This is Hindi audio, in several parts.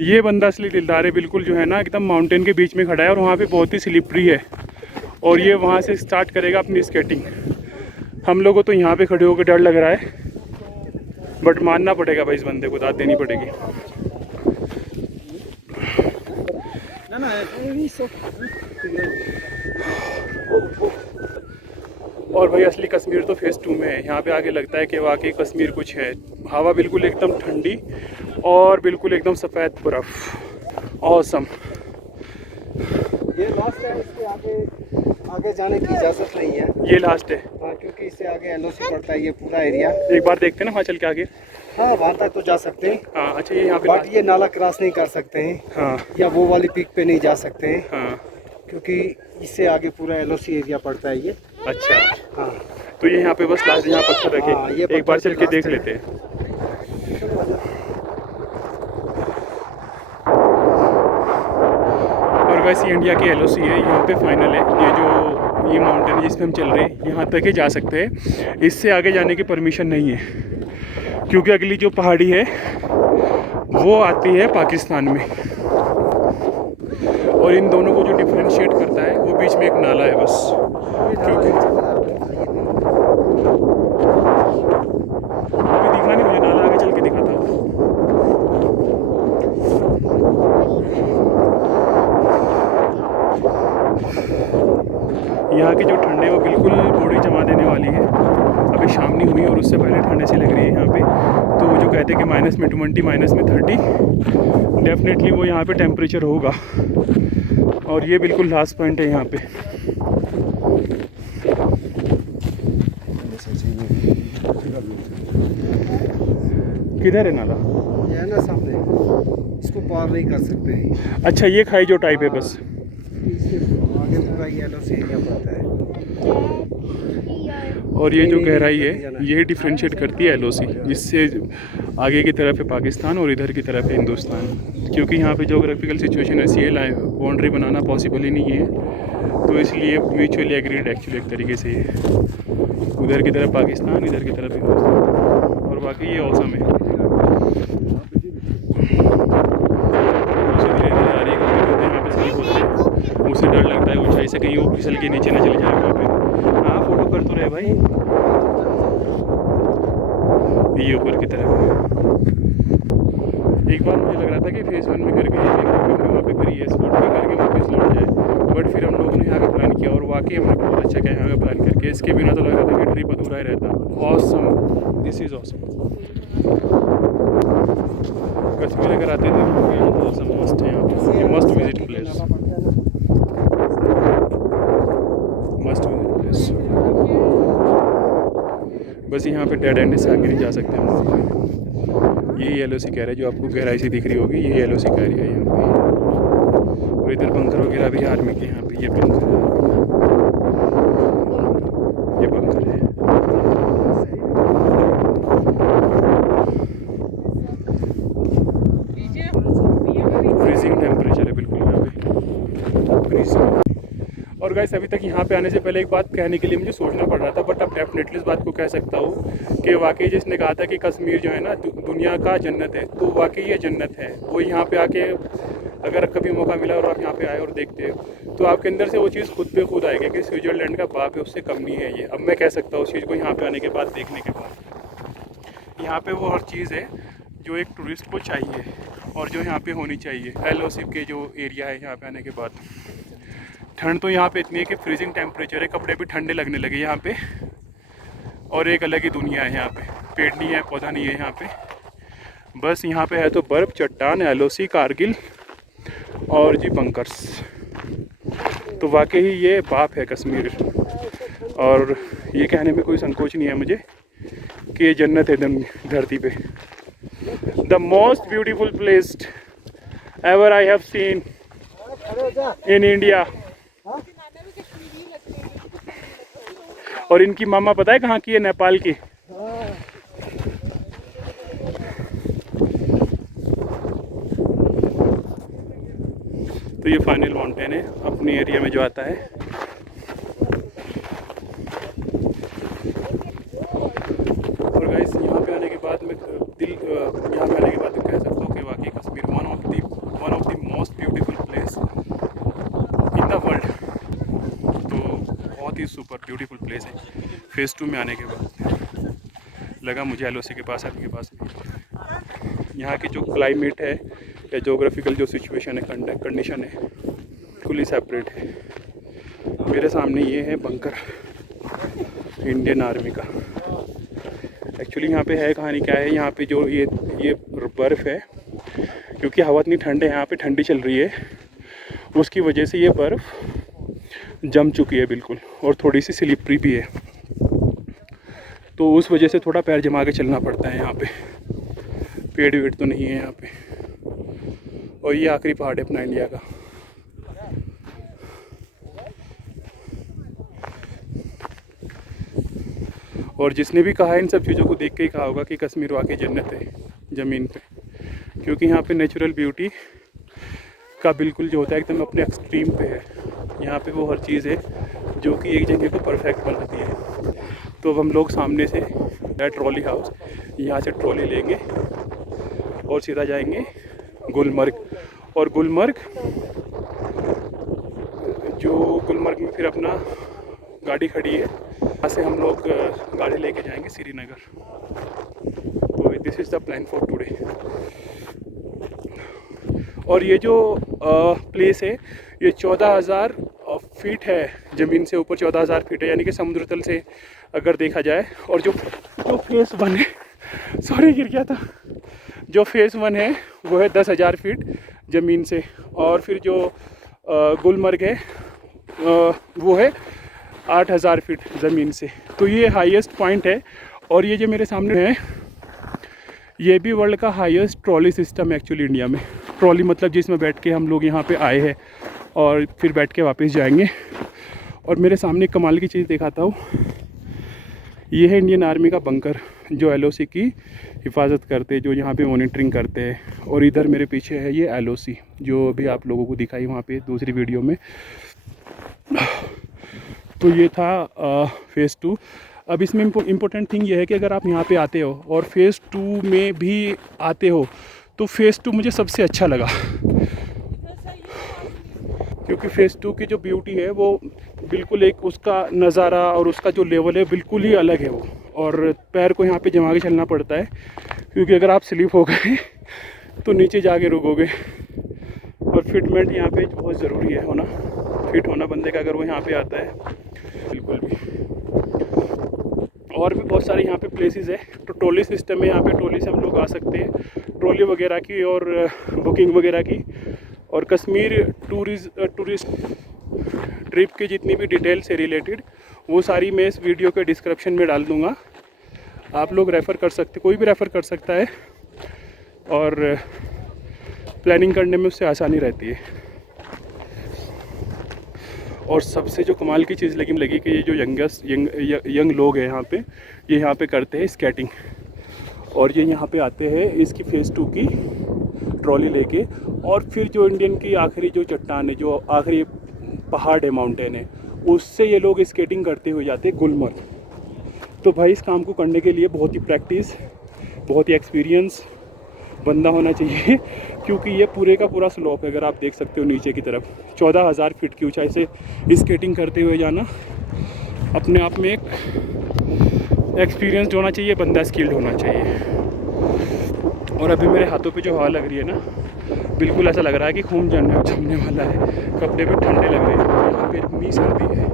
ये बंदा असली दिलदार है, बिल्कुल जो है ना एकदम माउंटेन के बीच में खड़ा है और वहाँ पे बहुत ही स्लिपरी है और ये वहाँ से स्टार्ट करेगा अपनी स्केटिंग। हम लोगों को तो यहाँ पे खड़े होकर डर लग रहा है, बट मानना पड़ेगा भाई, इस बंदे को दाद देनी पड़ेगी। और भाई असली कश्मीर तो फेज़ 2 में है। यहाँ पे आगे लगता है कि वाकई कश्मीर कुछ है। हवा बिल्कुल एकदम ठंडी और बिल्कुल एकदम सफ़ेद बर्फ़। ऑसम। ये लास्ट है, इसके आगे जाने की इजाज़त नहीं है। ये लास्ट है। हाँ, क्योंकि इससे आगे LOC पड़ता है ये पूरा एरिया। एक बार देखते हैं ना वहाँ चल के आगे। हाँ, वहाँ तक तो जा सकते हैं। हाँ अच्छा, ये यहाँ पे बट ये नाला क्रॉस नहीं कर सकते हैं। हाँ या वो वाली पीक पे नहीं जा सकते हैं। हाँ। क्योंकि इससे आगे पूरा LOC एरिया पड़ता है ये। अच्छा हाँ, तो ये यहाँ पे बस लास्ट यहाँ पत्थर रखे। हाँ, ये एक बार पत्थर चल के लास्ट देख है। लेते हैं। और वैसे इंडिया की LOC है, यहाँ पे फाइनल है। ये माउंटेन है जिस पे हम चल रहे हैं, यहाँ तक ही जा सकते हैं। इससे आगे जाने की परमिशन नहीं है, क्योंकि अगली जो पहाड़ी है वो आती है पाकिस्तान में। और इन दोनों को जो डिफरेंशिएट करता है वो बीच में एक नाला है बस। क्योंकि अभी दिखा नहीं मुझे, नाला आगे चल के दिखाता हूँ। यहाँ की जो ठंड है वो बिल्कुल बॉडी जमा देने वाली है। अभी शाम नहीं हुई और उससे पहले ठंड ऐसी लग रही है यहाँ पे। तो वो जो कहते हैं कि -20 -30 डेफिनेटली वो यहाँ पे टेम्परेचर होगा। और ये बिल्कुल लास्ट पॉइंट है यहाँ पे। किधर है नाला? ये है ना सामने, इसको पार नहीं कर सकते हैं। अच्छा, ये खाई जो टाइप है बस। इसके आगे पूरा ये LOC एरिया पड़ता है। और ये जो गहराई है ये डिफ्रेंशिएट करती है LOC, जिससे आगे की तरफ है पाकिस्तान और इधर की तरफ है हिंदुस्तान। क्योंकि यहाँ पे जोग्राफिकल सिचुएशन ऐसी है, लाइन बाउंड्री बनाना पॉसिबल ही नहीं है, तो इसलिए म्यूचुअली एग्रीड एक्चुअली एक तरीके से। उधर की तरफ पाकिस्तान, इधर की तरफ हिंदुस्तान। और बाकी ये औसम है। मुझसे डर लगता है ऊंचाई से, कहीं वो फिसल के नीचे ना चले जाए वहाँ पे। हाँ फोटो कर तो रहे भाई। ये ऊपर की तरफ है। एक बार मुझे लग रहा था कि फेज़ 1 में करके वहाँ पे करिए, स्पॉट पे करके वापस लौट जाए, बट फिर हम लोगों ने यहाँ का प्लान किया और वाकई हमने बहुत अच्छा किया यहाँ का प्लान करके। इसके बिना तो लग रहा था कि ट्रिप अधूरा ही रहता। Awesome, this is awesome. Kashmir अगर आते थे तो ऑसम मस्ट है यहाँ पे, must visit place, must visit place. बस यहाँ पे डेड एंड से आगे नहीं जा सकते हम लोग। ये LOC कह रहा है, जो आपको गहराई से दिख रही होगी, ये LOC कह रही है यहाँ पे। और इधर बंकर वगैरह भी आर्मी के यहाँ पे, ये बंकर है, ये बंकर है। फ्रीजिंग टेम्परेचर है बिल्कुल यहाँ पे, फ्रीजिंग। और गाइस अभी तक यहाँ पे आने से पहले एक बात कहने के लिए मुझे सोचना पड़ रहा था, बट अब डेफिनेटली इस बात को कह सकता हूँ कि वाकई जिसने कहा था कि कश्मीर जो है ना दुनिया का जन्नत है, तो वाकई ये जन्नत है। वो यहाँ पे आके अगर कभी मौका मिला और आप यहाँ पे आए और देखते हो, तो आपके अंदर से वो चीज़ खुद पे खुद आएगी कि स्विट्ज़रलैंड का बाप है, उससे कम नहीं है ये। अब मैं कह सकता हूँ उस चीज़ को यहाँ पे आने के बाद, देखने के बाद। यहाँ पे वो हर चीज़ है जो एक टूरिस्ट को चाहिए और जो यहाँ पे होनी चाहिए। LOC के जो एरिया है यहाँ पे आने के बाद, ठंड तो यहाँ पे इतनी है कि फ्रीजिंग टेम्परेचर है, कपड़े भी ठंडे लगने लगे यहाँ पे। और एक अलग ही दुनिया है यहाँ पे, पेड़ नहीं है, पौधा नहीं है यहाँ पे, बस यहाँ पे है तो बर्फ़, चट्टान, LOC, कारगिल और जी बंकर्स। तो वाकई ये बाप है कश्मीर। और ये कहने में कोई संकोच नहीं है मुझे कि ये जन्नत है धरती पे। The most beautiful place ever I have seen in India. और इनकी मामा पता है कहाँ की है? नेपाल की। तो ये फाइनल माउंटेन है अपने एरिया में जो आता है। और गाइस यहाँ पे आने के बाद मैं कह सकता हूँ कि वाकई Kashmir one of the beautiful place है। फेज़ 2 में आने के बाद लगा मुझे LOC के पास आने के पास यहाँ की जो क्लाइमेट है या जोग्राफिकल जो सिचुएशन है, कंडीशन है, बिल्कुल ही सेपरेट है। मेरे सामने ये है बंकर इंडियन आर्मी का। एक्चुअली यहाँ पे है कहानी क्या है, यहाँ पे जो ये बर्फ़ है, क्योंकि हवा इतनी ठंड है, यहाँ पे ठंडी चल रही है, उसकी वजह से ये बर्फ़ जम चुकी है बिल्कुल, और थोड़ी सी स्लिपरी भी है, तो उस वजह से थोड़ा पैर जमा के चलना पड़ता है यहाँ पे। पेड़ वेड़ तो नहीं है यहाँ पे। और ये आखिरी पहाड़ है अपना इंडिया का। और जिसने भी कहा है इन सब चीज़ों को देख के ही कहा होगा कि कश्मीर वाकई जन्नत है ज़मीन पे, क्योंकि यहाँ पे नेचुरल ब्यूटी का बिल्कुल जो होता है एकदम अपने एक्सट्रीम पे है। यहाँ पे वो हर चीज़ है जो कि एक जगह को परफेक्ट बनाती है। तो अब हम लोग सामने से ट्रॉली हाउस, यहाँ से ट्रॉली लेंगे और सीधा जाएंगे गुलमर्ग। और गुलमर्ग में फिर अपना गाड़ी खड़ी है, यहाँ से हम लोग गाड़ी लेके जाएंगे श्रीनगर। तो this is the plan for today. और ये जो प्लेस है ये 14,000 फीट है, ज़मीन से ऊपर 14,000 फीट है, यानी कि समुद्र तल से अगर देखा जाए। और जो फेज़ 1 है, सॉरी गिर गया था, जो फेज़ 1 है वो है 10,000 फीट ज़मीन से, और फिर जो गुलमर्ग है वो है 8,000 फीट ज़मीन से। तो ये हाईएस्ट पॉइंट है। और ये जो मेरे सामने है ये भी वर्ल्ड का हाईएस्ट ट्रॉली सिस्टम है एक्चुअली इंडिया में। ट्रॉली मतलब जिसमें बैठ के हम लोग यहाँ पे आए हैं और फिर बैठ के वापस जाएंगे। और मेरे सामने कमाल की चीज़ दिखाता हूँ, ये है इंडियन आर्मी का बंकर जो LOC की हिफाजत करते हैं, जो यहाँ पे मॉनिटरिंग करते हैं। और इधर मेरे पीछे है ये LOC जो भी आप लोगों को दिखाई वहाँ पे दूसरी वीडियो में। तो ये था फेज़ 2। अब इसमें इम्पोर्टेंट थिंग ये है कि अगर आप यहाँ पे आते हो और फेज़ 2 में भी आते हो तो फेज़ 2 मुझे सबसे अच्छा लगा, क्योंकि फेज़ 2 की जो ब्यूटी है वो बिल्कुल एक उसका नज़ारा और उसका जो लेवल है बिल्कुल ही अलग है वो। और पैर को यहाँ पे जमा के चलना पड़ता है, क्योंकि अगर आप स्लिप हो गए तो नीचे जाके रुकोगे। और फिटमेंट यहाँ पे बहुत ज़रूरी है होना, फिट होना बंदे का अगर वो यहाँ पे आता है बिल्कुल भी। और भी बहुत सारे यहाँ पे प्लेसेस है। तो ट्रॉली सिस्टम है यहाँ पे, ट्रॉली से हम लोग आ सकते हैं, ट्रॉली वगैरह की और बुकिंग वगैरह की। और कश्मीर टूरिस्ट ट्रिप की जितनी भी डिटेल से रिलेटेड वो सारी मैं इस वीडियो के डिस्क्रिप्शन में डाल दूँगा, आप लोग रेफ़र कर सकते, कोई भी रेफ़र कर सकता है, और प्लानिंग करने में उससे आसानी रहती है। और सबसे जो कमाल की चीज़ लगी कि ये जो यंग लोग हैं यहाँ पे, ये यहाँ पे करते हैं स्केटिंग। और ये यहाँ पे आते हैं इसकी फेज़ 2 की ट्रॉली लेके, और फिर जो इंडियन की आखिरी जो चट्टान है, जो आखिरी पहाड़ है, माउंटेन है, उससे ये लोग स्केटिंग करते हुए जाते हैं गुलमर्ग। तो भाई इस काम को करने के लिए बहुत ही प्रैक्टिस, बहुत ही एक्सपीरियंस बंदा होना चाहिए, क्योंकि ये पूरे का पूरा स्लोप है, अगर आप देख सकते हो नीचे की तरफ 14,000 फीट की ऊंचाई से स्केटिंग करते हुए जाना अपने आप में एक एक्सपीरियंस होना चाहिए, बंदा स्किल्ड होना चाहिए। और अभी मेरे हाथों पे जो हवा लग रही है ना, बिल्कुल ऐसा लग रहा है कि खून जमने वाला है, कपड़े भी ठंडे लग रहे हैं, यहाँ पे इतनी सर्दी है।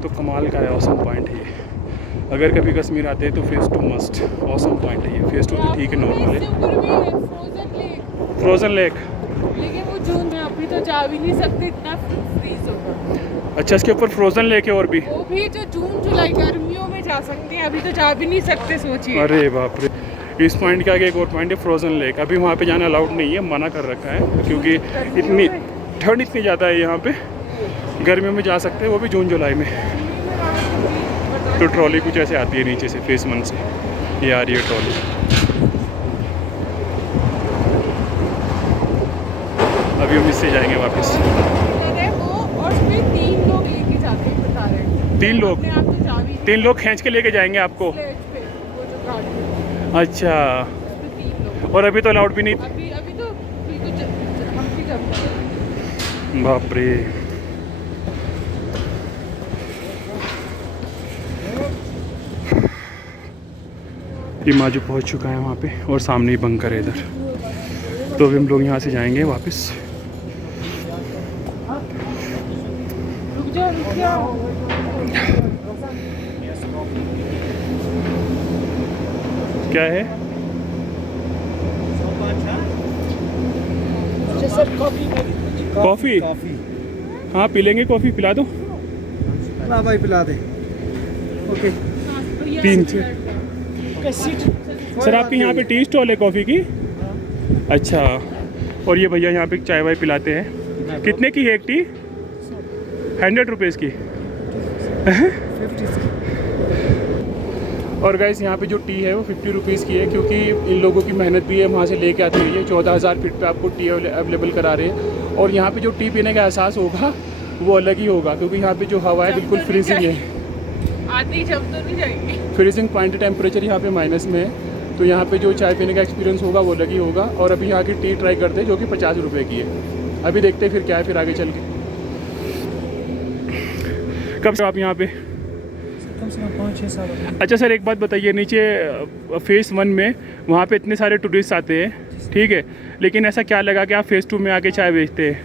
तो कमाल का है, ऑसम पॉइंट है ये। अगर कभी कश्मीर आते हैं तो फेज़ 2 मस्ट, ऑसम पॉइंट है ये। फेज़ 2 तो ठीक है, नॉर्मल है। फ्रोजन लेक, लेकिन वो जून में अभी तो जा भी नहीं सकते, इतना फ्रीज होगा। अच्छा, इसके ऊपर फ्रोजन लेक है और भी? वो भी जो जून जुलाई गर्मियों में जा सकते हैं, अभी तो जा भी नहीं सकते, सोचिए। अरे बाप रे। इस पॉइंट के आगे एक और पॉइंट है फ्रोजन लेक, अभी वहाँ पे जाना अलाउड नहीं है, मना कर रखा है, क्योंकि इतनी ठंड इतनी ज़्यादा है यहाँ पे। गर्मियों में जा सकते हैं, वो भी जून जुलाई में। तो ट्रॉली कुछ ऐसे आती है नीचे से, फेज़ 1 से ये आ रही है ट्रॉली। अभी हम इससे जाएंगे वापस। वो और उसमें 3 लोग लेके जाते हैं, बता रहे हैं। 3 लोग? अपने आप तो जा भी 3 लोग खींच के लेके जाएंगे आपको? स्लेज पे, वो जो गाड़ी है, अच्छा, उसमें 3 लोग। और अभी तो अलाउड भी नहीं? अभी तो बिल्कुल हम भी जम रहे हैं। बाप रे। ये माजू पहुंच चुका है वहाँ पे और सामने ही बंकर है इधर। तो अभी हम लोग यहाँ से जाएंगे वापस। रुक जाओ। क्या है? कॉफ़ी? हाँ पी लेंगे कॉफ़ी, पिला दो। ला भाई पिला दे। ओके 3 सर आपके यहाँ पे टी स्टॉल है कॉफ़ी की? अच्छा। और ये भैया यहाँ पे चाय वाय पिलाते हैं। कितने की है एक टी? 100 रुपीज़ की। और गाइस यहाँ पे जो टी है वो 50 रुपीज़ की है, क्योंकि इन लोगों की मेहनत भी है, वहाँ से लेके आती है। ये 14,000 फीट पे आपको टी अवेलेबल करा रहे हैं। और यहाँ पे जो टी पीने का एहसास होगा वो अलग ही होगा, क्योंकि यहाँ पे जो हवा है बिल्कुल फ्रीजिंग है। आधी जब तो नहीं जाएगी। फ्रीजिंग पॉइंट टेम्परेचर यहाँ पे माइनस में है, तो यहाँ पे जो चाय पीने का एक्सपीरियंस होगा वो अलग ही होगा। और अभी यहाँ की टी ट्राई करते हैं जो कि 50 रुपये की है। अभी देखते हैं फिर क्या है, फिर आगे चल के। कब से आप यहाँ पे? कम से कम 5-6 साल हो गए। अच्छा सर एक बात बताइए, नीचे फेज़ 1 में वहाँ पे इतने सारे टूरिस्ट आते हैं, ठीक है, लेकिन ऐसा क्या लगा कि आप फेज़ 2 में आके चाय बेचते हैं?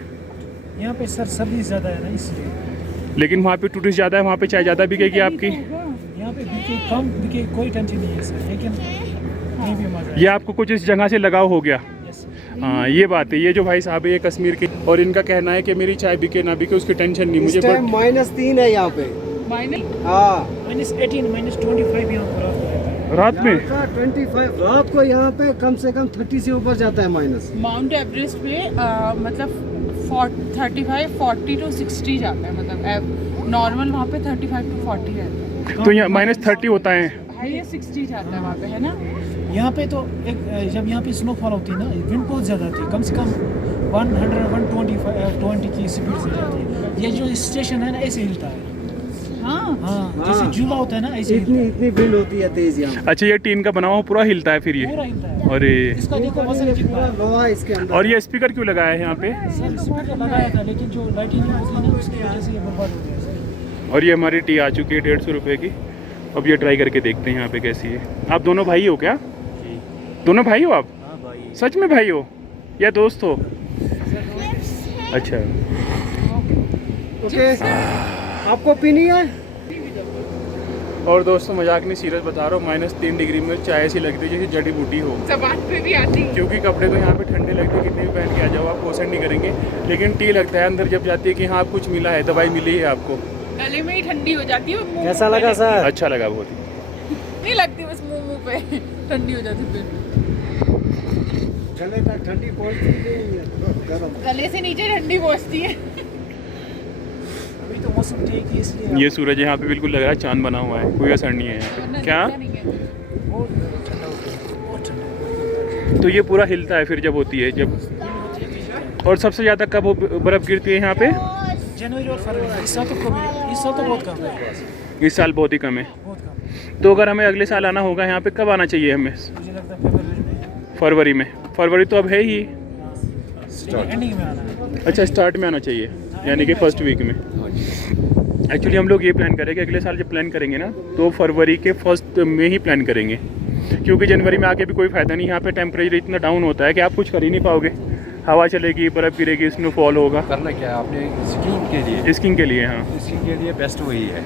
यहाँ पे सर सर्विस ज़्यादा है ना, इसलिए। लेकिन वहाँ पे टूरिस्ट ज़्यादा है, वहाँ पे चाय ज़्यादा बिकेगी आपकी? यहाँ पे बिके कम बिके, कोई टेंशन नहीं है सर, लेकिन नहीं भी मजा है। ये आपको कुछ इस जगह से लगाव हो गया? यस। हाँ ये बात है। ये जो भाई साहब है ये कश्मीर के, और इनका कहना है कि मेरी चाय बिके ना बिके उसकी टेंशन नहीं मुझे। बट -3 है यहाँ पे। हाँ -18 -25 यहाँ पर रात में 25 रात को यहाँ पे कम से कम 30 से ऊपर जाता है माइनस। माउंट एवरेस्ट पे मतलब 40 to 60 जाता है, मतलब नॉर्मल वहाँ पे 35 to 40 रहता है। तो यहाँ -30 होता है, हाईएस्ट 60 जाता है वहाँ पे, है ना? यहाँ पे तो एक जब यहाँ पे स्नोफॉल होती है ना, विंड बहुत ज़्यादा आती है, कम से कम 120 की स्पीड से जाती है। ये जो स्टेशन है ना ऐसे हिलता है। हाँ हाँ जैसे झूला होता है ना ऐसे इतनी विंड होती है तेज यहाँ। अच्छा ये टीन का बना हुआ पूरा हिलता है फिर ये? पूरा हिलता है। अरे इसका देखो वजन कितना है। लोहा इसके अंदर। और ये स्पीकर क्यों लगाया है यहाँ पे? सर स्पीकर लगाया था, लेकिन जो लाइटिंग होती है ना उसकी वजह से ये बर्बाद हो गया सर। और ये हमारी टी आ चुकी है 150 रुपये की। अब ये ट्राई करके देखते हैं यहाँ पे कैसी है। आप दोनों भाई हो क्या? दोनों भाई हो आप? हाँ भाई। सच में भाई हो या दोस्त हो? अच्छा ओके आपको पीनी है? और दोस्तों मजाक नहीं, सीरियस बता रहा हूँ, -3 डिग्री में चाय ऐसी लगती है जैसे जड़ी बूटी हो। जबान पे भी आती है। क्योंकि कपड़े तो यहाँ पे ठंडे लगते हैं, कितने भी पहन के आ जाओ आप कोसेंट नहीं करेंगे, लेकिन टी लगता है अंदर जब जाती है कि हाँ कुछ मिला है, दवाई मिली है आपको। गले में ही ठंडी हो जाती है। मुंह कैसा पे लगा लगती सर? अच्छा लगा बहुत ही। नहीं लगती, बस मुंह पे ठंडी हो जाती है। गले तक ठंडी पहुँचती नहीं है, गरम। गले से नीचे ठंडी पहुँचती है। अभी तो मौसम ठीक है इसलिए ये सूरज यहाँ पे बिल्कुल लग रहा है चांद बना हुआ है, कोई असर नहीं है यहाँ पे। क्या? बहुत ठंडा होता है, बहुत ठंडा। तो ये पूरा हिलता है फिर जब होती है जब। और सबसे ज़्यादा कब वो बर्फ़ गिरती है यहाँ पे? जनवरी और फरवरी। इस साल तो बहुत कम है। इस साल बहुत ही कम है। बहुत कम। तो अगर हमें अगले साल आना होगा यहाँ पे, कब आना चाहिए हमें? मुझे लगता है फरवरी में। फरवरी में? फरवरी तो अब है ही। एंडिंग में आना है। अच्छा स्टार्ट में आना चाहिए, यानी कि फर्स्ट वीक में। एक्चुअली हम लोग ये प्लान करें कि अगले साल जब प्लान करेंगे ना तो फरवरी के फर्स्ट में ही प्लान करेंगे, क्योंकि जनवरी में आके भी कोई फ़ायदा नहीं। यहाँ पे टेम्परेचर इतना डाउन होता है कि आप कुछ कर ही नहीं पाओगे। हवा चलेगी, बर्फ़ गिरेगी, स्नोफॉल होगा। करना क्या है आपने स्कीइंग के लिए? स्कीइंग के लिए हाँ, स्कीइंग के लिए बेस्ट वही है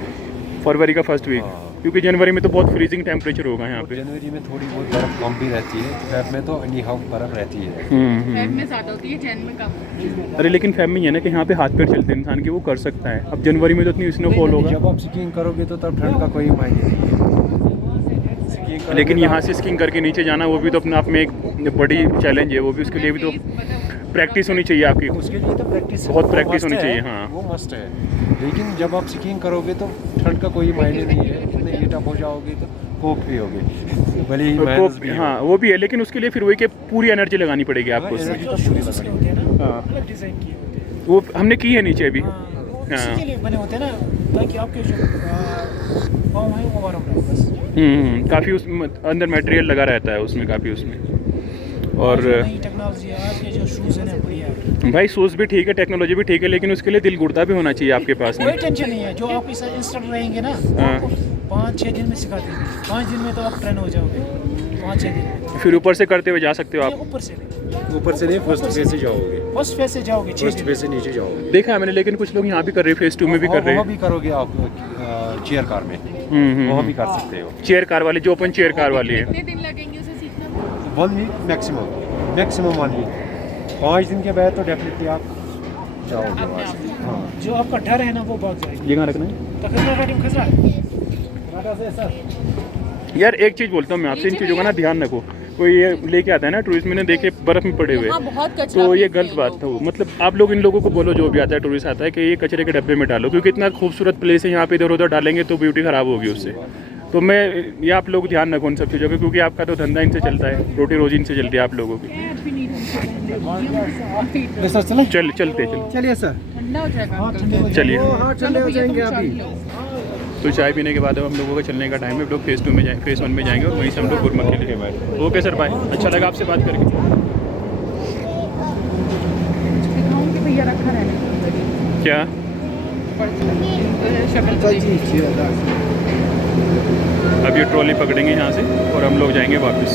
फरवरी का फर्स्ट वीक, हाँ। क्योंकि जनवरी में तो बहुत फ्रीजिंग टेम्परेचर होगा यहाँ पे। जनवरी में थोड़ी बहुत बर्फ कम भी रहती है, फेब में तो एनी हाउ बर्फ रहती है। फेब में ज़्यादा होती है, जैन में कम। अरे लेकिन फेब में ये है ना कि यहाँ पे हाथ पैर चलते हैं इंसान के, वो कर सकता है। अब जनवरी में तो इतनी स्नोफॉल होगा। जब आप स्कीइंग करोगे तो तब ठंड का कोई मायने नहीं है। स्कीइंग करोगे लेकिन तो- यहाँ से स्कीइंग करके नीचे जाना वो भी तो अपने आप में एक बड़ी चैलेंज है, वो भी उसके लिए भी तो प्रैक्टिस होनी चाहिए आपकी। उसके लिए तो प्रैक्टिस बहुत प्रैक्टिस होनी चाहिए, हाँ। वो मस्ट है। लेकिन जब आप स्कीइंग करोगे तो ठंड का कोई मायने नहीं है, इतने हीट अप हो जाओगे तो कोप भी होगे, भले ही माइनस भी हो। हाँ वो भी है, लेकिन उसके लिए फिर वही कि पूरी एनर्जी लगानी पड़ेगी आपको हाँ, उसमें। energy जो शूज उसके होते हैं ना हाँ अलग डिज़ाइन किए होते हैं। वो हमने की है नीचे अभी। हाँ, वो हाँ। उसी के लिए बने होते हैं ना, ताकि आपके जो पाँव है वो आराम रहे बस। काफ़ी उस अंदर मटेरियल लगा रहता है उसमें, काफ़ी उसमें। और नई टेक्नोलॉजी आज के जो शूज़ हैं ना बढ़िया है। भाई शूज़ भी ठीक है, टेक्नोलॉजी भी ठीक है, लेकिन उसके लिए दिल गुर्दा भी होना चाहिए आपके पास कोई में। टेंशन नहीं है, जो आपके साथ इंस्ट्रक्टर रहेंगे ना हाँ। 5-6 दिन में सिखा देंगे। 5 दिन में तो आप ट्रेन हो जाओगे। 5-6 दिन फिर ऊपर से करते हुए जा सकते हो आप। ऊपर से नहीं, ऊपर से नहीं, फर्स्ट फेज से जाओगे, फर्स्ट फेज से जाओगे 6 फर्स्ट दिन। फेज से नीचे जाओगे। देखा है मैंने, लेकिन कुछ लोग यहाँ भी कर रहे हैं, फेज 2 में भी कर रहे वहाँ हैं। भी करोगे आप चेयर कार में, वहाँ भी कर सकते हो। चेयर कार वाली, जो ओपन चेयर कार वाली है। कितने दिन लगेंगे उसे सीखने में? 1 वीक मैक्सिमम 1 वीक। 5 दिन के बाद तो डेफिनेटली आप जाओगे वहाँ से। हाँ, जो आपका डर है ना वो भाग जाएगा। ये कहाँ रखना है तो खजरा गाड़ी में खजरा यार? एक चीज़ बोलता हूँ मैं आपसे, इन चीज़ों का ना ध्यान रखो। कोई ये लेके आता है ना टूरिस्ट, मैंने देखे बर्फ़ में पड़े हुए, यहाँ बहुत कचरा तो ये फेंकते गलत हैं बात लोग। था वो। मतलब आप लोग इन लोगों को बोलो, जो भी आता है टूरिस्ट आता है, कि ये कचरे के डब्बे में डालो, क्योंकि इतना खूबसूरत प्लेस है, यहाँ पे इधर उधर डालेंगे तो ब्यूटी ख़राब होगी उससे। तो मैं ये आप लोग ध्यान रखो उन सब चीज़ों का, क्योंकि आपका तो धंधा इनसे चलता है, रोटी रोजी इनसे चलती है आप लोगों की। सर चलें? चलते चलिए सर। ठंडा हो जाएगा। चलिए। हाँ ठंडे हो जाएंगे अभी। तो चाय पीने के बाद अब हम लोगों का चलने का टाइम है। हम लोग फेज़ 2 में जाएंगे, फेज़ 1 में जाएंगे, और वहीं से हम लोग गुरमक के लिए बाय। Okay sir, bye. अच्छा लगा आपसे बात करके। दिखाऊंगी भैया, रखा रहने क्या? शक्ल तो देखी। अब ये ट्रॉली पकड़ेंगे यहाँ से और हम लोग जाएंगे वापस।